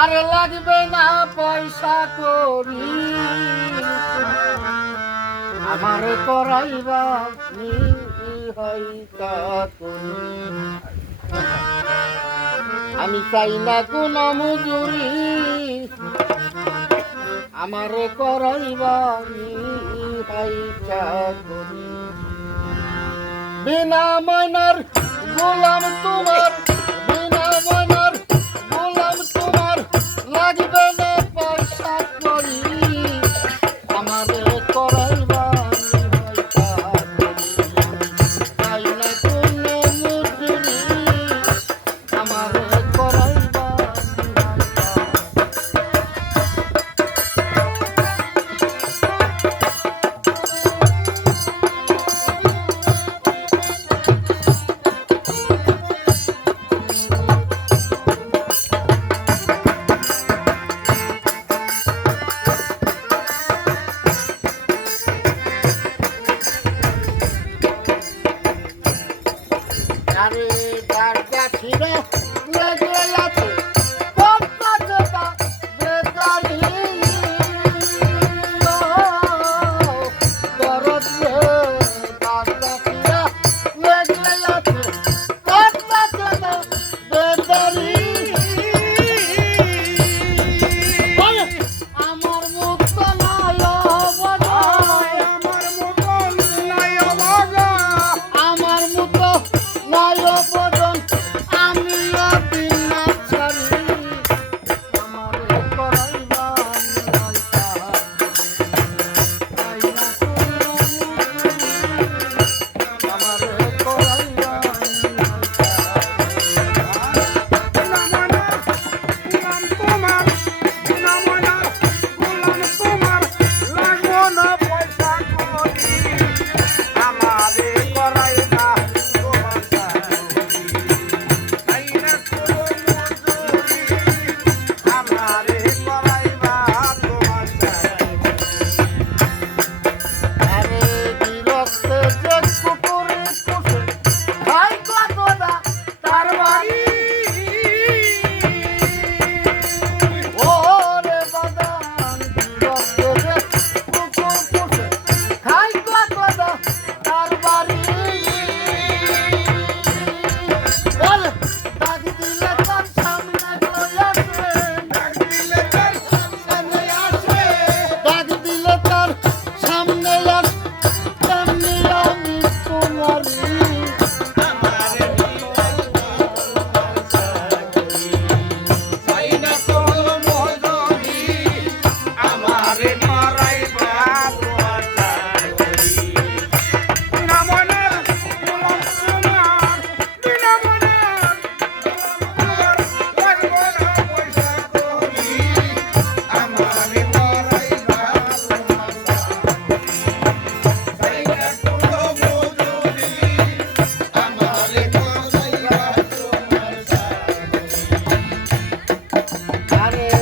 আর লাগবে না পয়সা করি। আমার করাইবা আমি চাই না কোন মজুরি। আমার করাইবা বিনা ময়নার গোলাম তোমার மாறு ধারে ছিল। রে